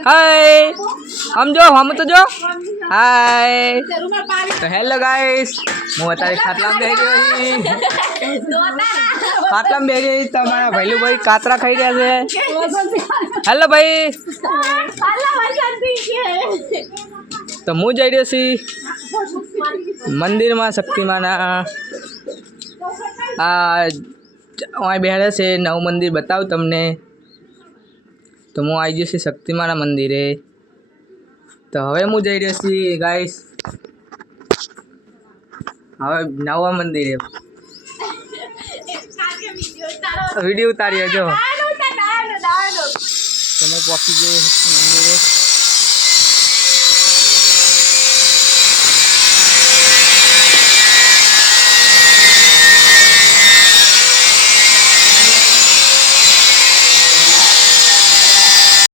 हाय हम तो जो हाय तो हेलो गाइस હું અત્યારે ખાટલામાં બેહી રહ્યો ખાટલામાં બેહી રહ્યો તો અમારા ભૈલુભાઈ કાતરા ખાઈ રહ્યા છે હેલો ભાઈ તો હું જઈ રહ્યો છું મંદિરમાં શક્તિમાના અહીં બેઠા છે નવું મંદિર બતાવું તમને તો હું આવી ગયો છું શક્તિમાના મંદિરે તો હવે હું જઈ રહ્યો છું ગાઈસ હવે નવા મંદિરે વિડીયો ઉતાર્યો જો તમે પહોંચી ગયો મંદિરે